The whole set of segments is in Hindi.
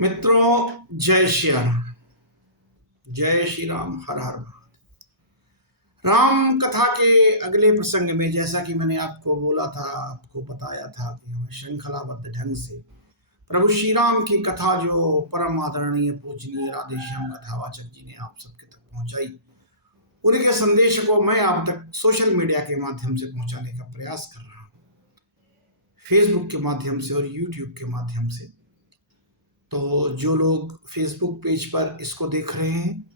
मित्रों, जय श्री राम। जय श्री राम। हर हर महादेव। राम कथा के अगले प्रसंग में, जैसा कि मैंने आपको बोला था, आपको बताया था कि हमें श्रृंखलाबद्ध ढंग से प्रभु श्री राम की कथा, जो परम आदरणीय पूजनीय राधेश्याम कथावाचक जी ने आप सबके तक पहुंचाई, उनके संदेश को मैं आप तक सोशल मीडिया के माध्यम से पहुंचाने का प्रयास कर रहा हूं, फेसबुक के माध्यम से और यूट्यूब के माध्यम से। तो जो लोग फेसबुक पेज पर इसको देख रहे हैं,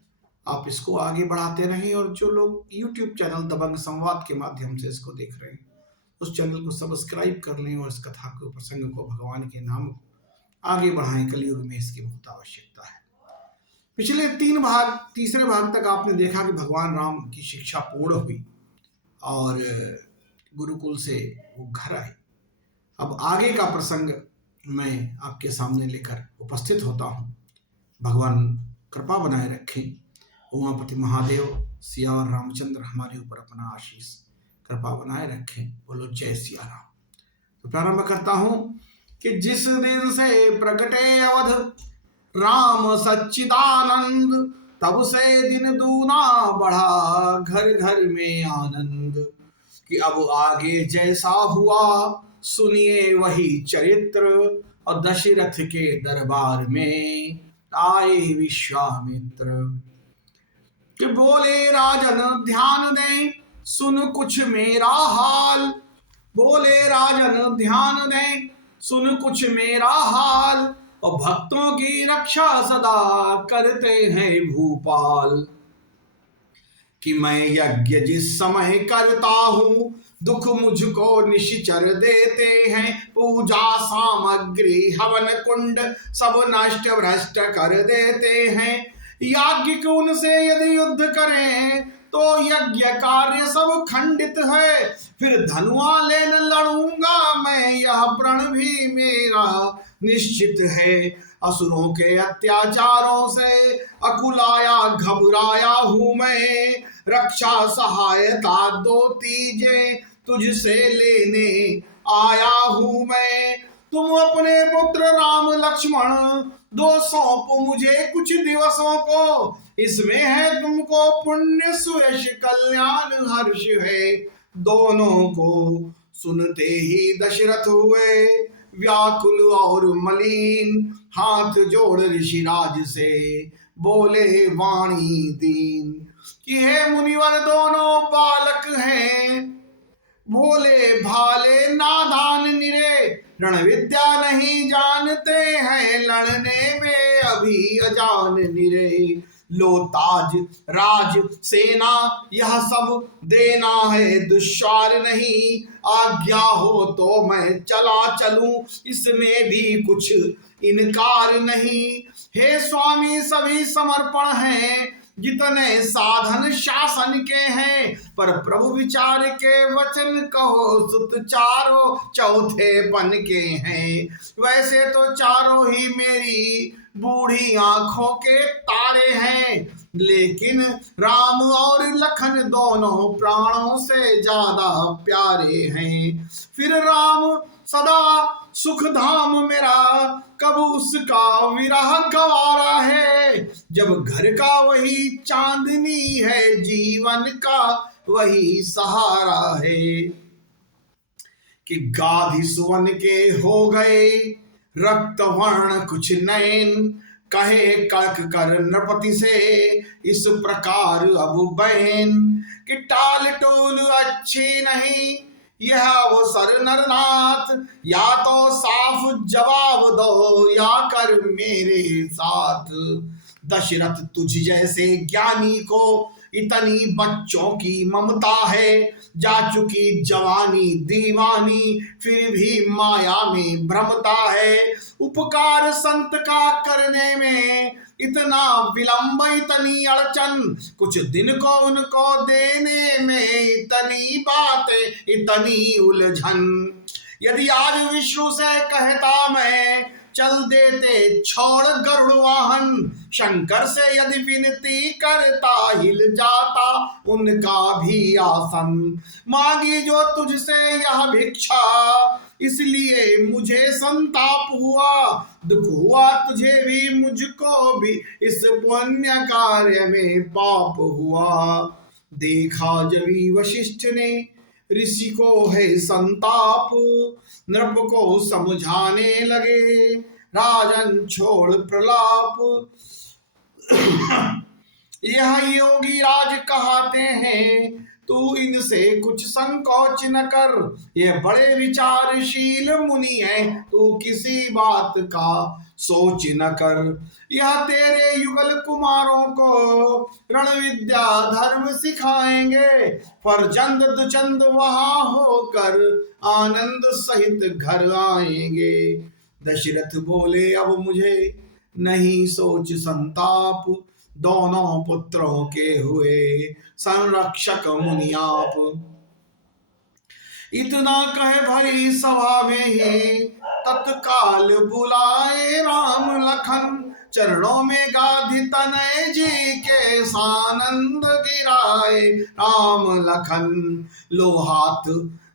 आप इसको आगे बढ़ाते रहें, और जो लोग यूट्यूब चैनल दबंग संवाद के माध्यम से इसको देख रहे हैं, उस चैनल को सब्सक्राइब कर लें और इस कथा को, प्रसंग को, भगवान के नाम को आगे बढ़ाएं। कलयुग में इसकी बहुत आवश्यकता है। पिछले तीसरे भाग तक आपने देखा कि भगवान राम की शिक्षा पूर्ण हुई और गुरुकुल से वो घर आए। अब आगे का प्रसंग मैं आपके सामने लेकर उपस्थित होता हूं। भगवान कृपा बनाए रखें। उमापति महादेव सिया और रामचंद्र हमारे ऊपर अपना आशीष कृपा बनाए रखें। बोलो जय सिया राम। तो प्रारंभ करता हूं कि जिस दिन से प्रगटे अवध राम सच्चिदानंद, तब से दिन दूना बढ़ा घर घर में आनंद। कि अब आगे जैसा हुआ सुनिए वही चरित्र, और दशरथ के दरबार में आए विश्वामित्र। कि बोले राजन ध्यान दें सुन कुछ मेरा हाल, बोले राजन ध्यान दें सुन कुछ मेरा हाल, और भक्तों की रक्षा सदा करते हैं भूपाल। कि मैं यज्ञ जिस समय करता हूँ दुख मुझको निश्चर देते हैं, पूजा सामग्री हवन कुंड सब नष्ट भ्रष्ट कर देते हैं। याज्ञिक उनसे यदि युद्ध करें तो यज्ञ कार्य सब खंडित है, फिर धनुआ लेन लड़ूंगा मैं, यह प्रण भी मेरा निश्चित है। असुरों के अत्याचारों से अकुलाया घबराया हूं मैं, रक्षा सहायता दो तीजे तुझसे लेने आया हूं मैं। तुम अपने पुत्र राम लक्ष्मण दो सौंप मुझे कुछ दिवसों को, इसमें है तुमको पुण्य सुयश कल्याण हर्ष है। दोनों को सुनते ही दशरथ हुए व्याकुल और मलिन, हाथ जोड़ ऋषिराज से बोले वाणी दीन। कि हे मुनिवर दोनों बालक हैं, भोले भाले नादान निरे, रण विद्या नहीं जानते हैं, लड़ने में अभी अजान निरे। लो ताज राज सेना यह सब देना है दुश्वार नहीं, आज्ञा हो तो मैं चला चलूं इसमें भी कुछ इनकार नहीं। हे स्वामी सभी समर्पण हैं, जितने साधन शासन के हैं, पर प्रभु विचार के वचन कहो सुत चारों चौथे पन के हैं। वैसे तो चारों ही मेरी बूढ़ी आंखों के तारे हैं, लेकिन राम और लखन दोनों प्राणों से ज्यादा प्यारे हैं। फिर राम सदा सुख धाम मेरा, कब उसका विरह गवारा है, जब घर का वही चांदनी है, जीवन का वही सहारा है। कि गाधी सुवन के हो गए रक्त वर्ण कुछ नैन, कहे कड़क कर नृपति से इस प्रकार अब बहन। कि टाल टोल अच्छी नहीं यह अवसर नरनाथ, या तो साफ जवाब दो या कर मेरे साथ। दशरथ तुझ जैसे ज्ञानी को इतनी बच्चों की ममता है, जा चुकी जवानी दीवानी फिर भी माया में भ्रमता है। उपकार संत का करने में इतना विलंब इतनी अड़चन, कुछ दिन को उनको देने में इतनी बातें इतनी उलझन। यदि आज विष्णु से कहता मैं चल देते छोड़ गरुड़ वाहन। शंकर से यदि विनती करता हिल जाता उनका भी आसन। मांगी जो तुझसे यह भिक्षा इसलिए मुझे संताप हुआ। दुख हुआ तुझे भी मुझको भी इस पुण्य कार्य में पाप हुआ। देखा जभी वशिष्ठ ने ऋषि को है संताप। नृप को समझाने लगे राजन छोड़ प्रलाप। यह योगी राज कहते हैं तू इनसे कुछ संकोच न कर। ये बड़े विचारशील मुनि हैं तू किसी बात का सोच न कर। यह तेरे युगल कुमारों को रण विद्या धर्म सिखाएंगे। फरजंद दुचंद वहां होकर आनंद सहित घर आएंगे। दशरथ बोले अब मुझे नहीं सोच संताप। दोनों पुत्रों के हुए संरक्षक मुनि आप। इतना कहे भरी सभा में ही तत्काल बुलाए राम लखन। चरणों में गाधि तनय जी के सानंद गिराए राम लखन। लो हाथ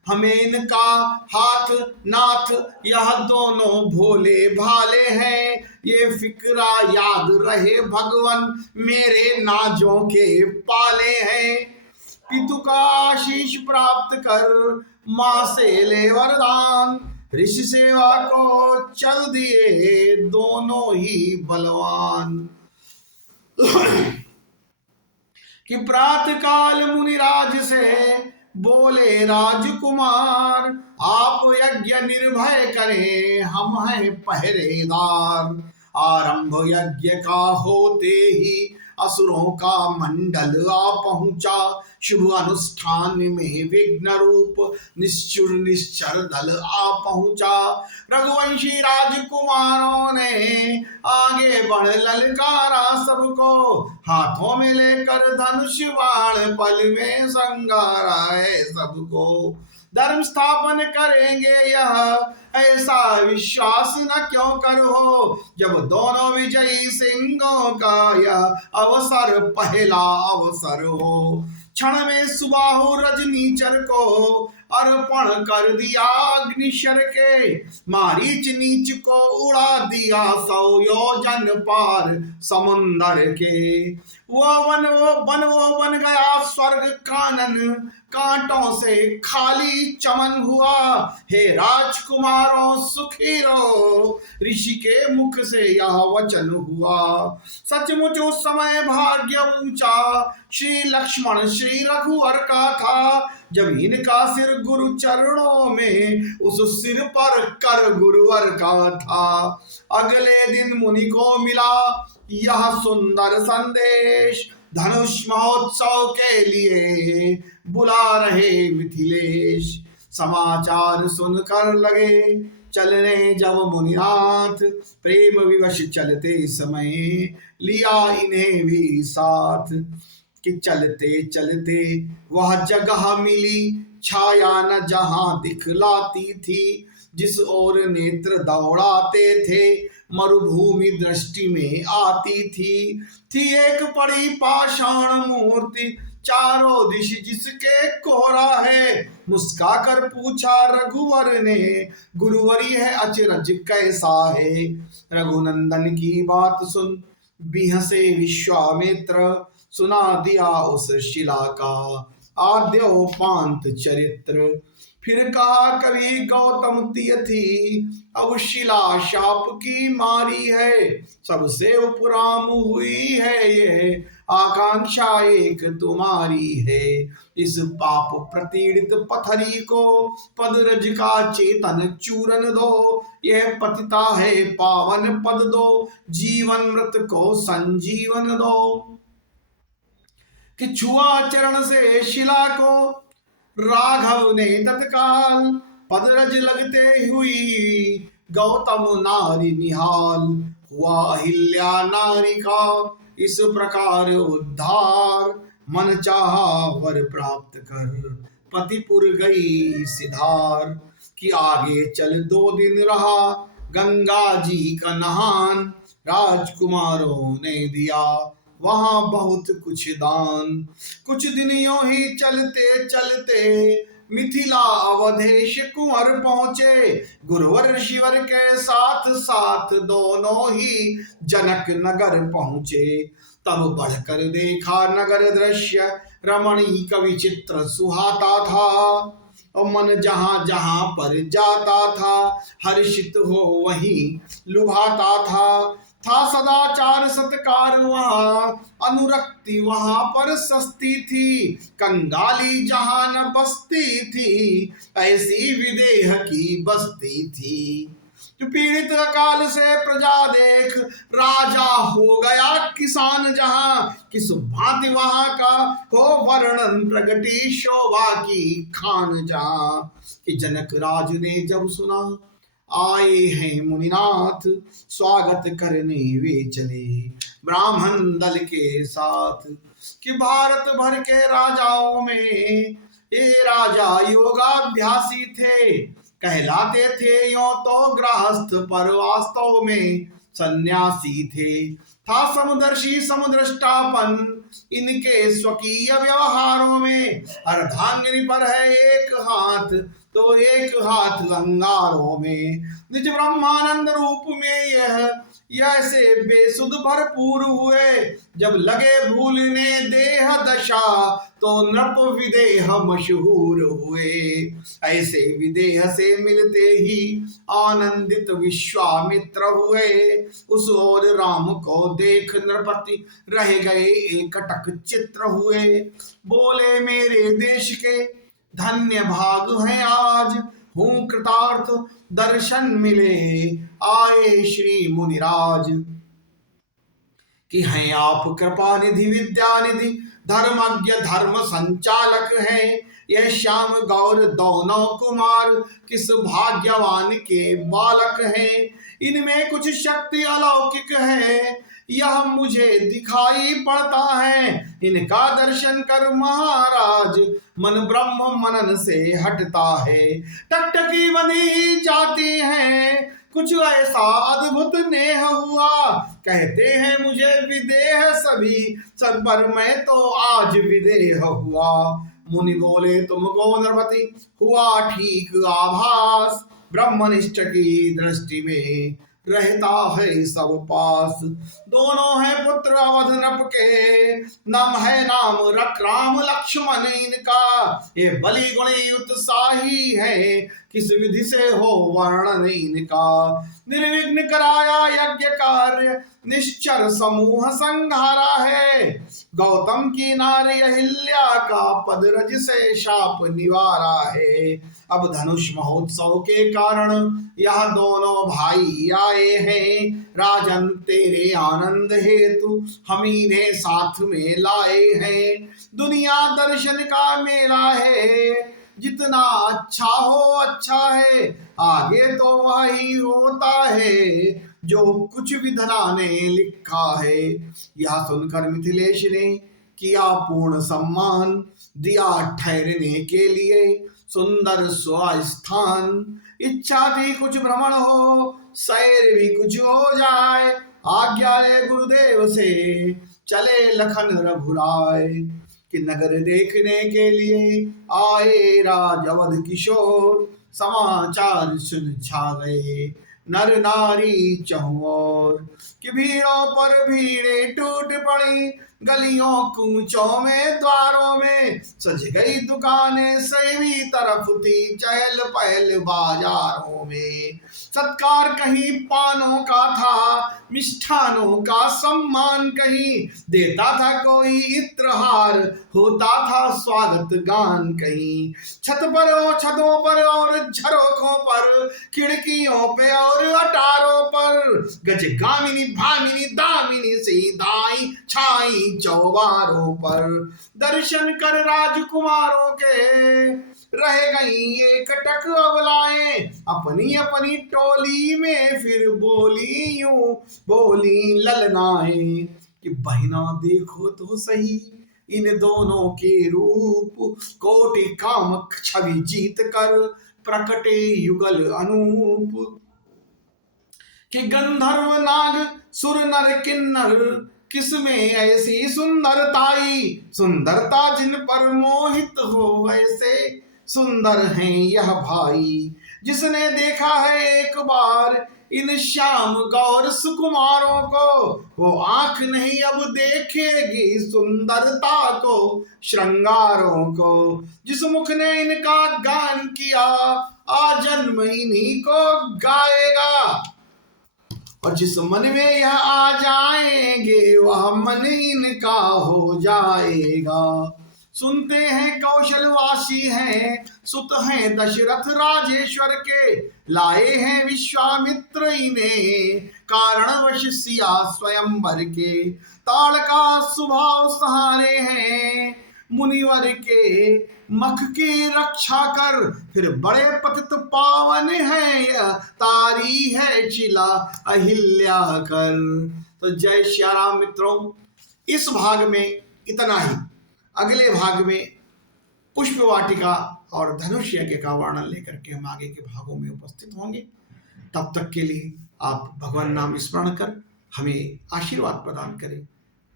हमें का हाथ नाथ यह दोनों भोले भाले हैं। ये फिक्रा याद रहे भगवन मेरे नाजों के पाले हैं। पितु का आशीष प्राप्त कर माँ से ले वरदान। ऋषि सेवा को चल दिए दोनों ही बलवान। कि प्रातः काल मुनिराज से बोले राजकुमार आप यज्ञ निर्भय करें हम हैं पहरेदार। आरंभ यज्ञ का होते ही असुरों का मंडल आ पहुंचा। शुभ अनुष्ठान में विघ्न रूप निश्चुर निश्चर दल आ पहुंचा। रघुवंशी राजकुमारों ने आगे बढ़ ललकारा सबको। हाथों में लेकर धनुष बाण पल में संगारा है सबको। धर्म स्थापन करेंगे यह ऐसा विश्वास न क्यों करो। जब दोनों विजयी सिंहों का यह अवसर पहला अवसर हो। क्षण में सुबाहु रजनीचर को अर्पण कर दिया अग्निशर के। मारीच नीच को उड़ा दिया 100 योजन पार समुंदर के। वो बन गया स्वर्ग कानन कांटों से खाली चमन हुआ। हे राजकुमारों सुखी रहो ऋषि के मुख से यह वचन हुआ। सचमुच उस समय भाग्य ऊंचा श्री लक्ष्मण श्री रघुवर का था। जब इनका सिर गुरु चरणों में उस सिर पर कर गुरुवर का था। अगले दिन मुनि को मिला यह सुंदर संदेश। धनुष महोत्सव के लिए बुला रहे मिथिलेश। समाचार सुनकर लगे चलने जब मुनिनाथ। प्रेम विवश चलते समय लिया इन्हें भी साथ। कि चलते चलते वह जगह मिली छाया न जहां दिखलाती थी। जिस ओर नेत्र दौड़ाते थे मरुभूमि दृष्टि में आती थी एक बड़ी पाषाण मूर्ति चारों दिश जिसके कोहरा है। मुस्काकर पूछा रघुवर ने गुरुवरी है अचरज कैसा है। रघुनंदन की बात सुन बिहसे विश्वामित्र। सुना दिया उस शिला का आद्योपांत चरित्र। फिर कहा कभी गौतम थी अब शिला शाप की मारी है। सबसे उपराम हुई है ये आकांक्षा एक तुम्हारी है। इस पाप प्रतीड़ित पथरी को पदरज का चेतन चूरन दो। यह पतिता है पावन पद दो जीवन मृत को संजीवन दो। कि छुआ चरण से शिला को राघव ने तत्काल। पदरज लगते हुई गौतम नारी निहाल। हुआ अहिल्या नारी का इस प्रकार उद्धार। मन चाहा वर प्राप्त कर पतिपुर गई सिधार। कि आगे चल 2 दिन रहा गंगा जी का नहान राजकुमारों ने दिया, वहां बहुत कुछ दान। कुछ दिन यूं ही चलते चलते मिथिला अवधेश कुंवर पहुंचे, गुरुवर शिवर के साथ साथ दोनों ही जनक नगर पहुंचे। तब बढ़कर देखा नगर दृश्य रमणीक विचित्र सुहाता था, और मन जहां जहां पर जाता था हर्षित हो वहीं लुभाता था सदाचार सत्कार वहां, अनुरक्ति वहां पर सस्ती थी, कंगाली जहां न बसती थी, ऐसी विदेह की बस्ती थी। पीड़ित अकाल से प्रजा देख राजा हो गया किसान जहां, किस भांति वहां का हो वर्णन प्रगटी शोभा की खान जहां। कि जनक राज ने जब सुना आए हैं मुनिनाथ, स्वागत करने वे चले ब्राह्मण दल के साथ। कि भारत भर के राजाओं में ये राजा योगाभ्यासी थे, कहलाते थे यों तो गृहस्थ पर वास्तव में सन्यासी थे। था समुदर्शी समुद्रष्टापन इनके स्वकीय व्यवहारों में, अर्धांगिनी पर है एक हाथ तो एक हाथ अंगारों में। निज ब्रह्मानंद रूप में यह से बेसुध भरपूर हुए, जब लगे भूलने देह दशा तो नृप विदेह मशहूर हुए। ऐसे विदेह से मिलते ही आनंदित विश्वामित्र हुए, उस ओर राम को देख नृपति रह गए एकटक चित्र हुए। बोले मेरे देश के धन्य भाग हैं आज, हूँ कृतार्थ दर्शन मिले आए श्री मुनिराज। कि हैं आप कृपा निधि विद्या निधि धर्मज्ञ धर्म संचालक हैं, यह श्याम गौर दोनों कुमार किस भाग्यवान के बालक हैं। इनमें कुछ शक्ति अलौकिक है यह मुझे दिखाई पड़ता है, इनका दर्शन कर महाराज मन ब्रह्म मनन से हटता है। टकटकी बनी जाती है कुछ ऐसा अद्भुत नेह हुआ, कहते हैं मुझे विदेह सभी सब पर मैं तो आज विदेह हुआ। मुनि बोले तुमको नृपति हुआ ठीक आभास, ब्रह्मनिष्ठ की दृष्टि में रहता है सब पास। दोनों है पुत्र अवध नृप के, नाम है नाम राम लक्ष्मण इनका, ये बलि गुणी उत्साही है किस विधि से हो वर्णन इनका। निर्विघ्न कराया यज्ञ कार्य निश्चर समूह संघारा है, गौतम की नारी अहिल्या का पद रज से शाप निवारा है। अब धनुष महोत्सव के कारण यह दोनों भाई आए हैं, राजन तेरे आनंद हेतु हम इन्हें साथ में लाए हैं। दुनिया दर्शन का मेला है, जितना अच्छा है, आगे तो वही होता है जो कुछ विधना ने लिखा है। यह सुनकर मिथिलेश ने किया पूर्ण सम्मान, दिया ठहरने के लिए सुंदर स्वस्थान। इच्छा थी कुछ भ्रमण हो, सैर भी कुछ हो जाए, आज्ञा ले गुरुदेव से चले लखन रघुराय। कि नगर देखने के लिए आए राज अवध किशोर, समाचार सुन छा गए नर नारी चहुओर। कि भीड़ों पर भीड़े टूट पड़ी, गलियों कूचों में द्वारों में सज गई दुकानें, सभी तरफ थी चहल पहल बाजारों में। सत्कार कहीं पानों का था, मिष्ठानों का सम्मान कहीं, देता था कोई इत्रहार, होता था स्वागत गान कहीं। छत पर और छतों पर और झरोखों पर, खिड़कियों पे और अटारों पर, गजगामिनी भामिनी दामिनी सीधाई छाई चौबारों पर। दर्शन कर राजकुमारों के रह गई एकटक अबलाएं, अपनी अपनी टोली में फिर बोली यूं बोली ललनाएं। कि बहिना देखो तो सही इन दोनों के रूप, कोटि कामक छवि जीत कर प्रकटे युगल अनूप। कि गंधर्व नाग सुर नर किन्नर किसमें ऐसी सुंदरताई, सुंदरता जिन पर मोहित हो ऐसे सुंदर हैं यह भाई। जिसने देखा है एक बार इन श्याम गौर सुकुमारों को, वो आंख नहीं अब देखेगी सुंदरता को, श्रृंगारों को। जिस मुख ने इनका गान किया आजन्म इन्हीं को गाएगा, और जिस मन में यह आ जाएंगे वह मन इनका हो जाएगा। सुनते हैं कौशलवासी हैं, सुत हैं दशरथ राजेश्वर के, लाए हैं विश्वामित्र इन्हें कारणवश सिया स्वयंवर के। ताड़का स्वभाव सहारे हैं मुनिवर के, मख की रक्षा कर फिर बड़े पतित पावन है, यह तारी है चिला अहिल्या कर। तो जय श्री राम मित्रों, इस भाग में इतना ही। अगले भाग में पुष्प वाटिका और धनुष यज्ञ का वर्णन लेकर के हम आगे के भागों में उपस्थित होंगे। तब तक के लिए आप भगवान नाम स्मरण कर हमें आशीर्वाद प्रदान करें।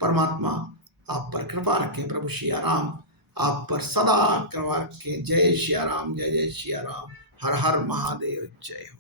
परमात्मा आप पर कृपा रखें। प्रभु श्री राम आप पर सदा कृपा रखें। जय श्री राम, जय जय श्री राम। हर हर महादेव। जय हो।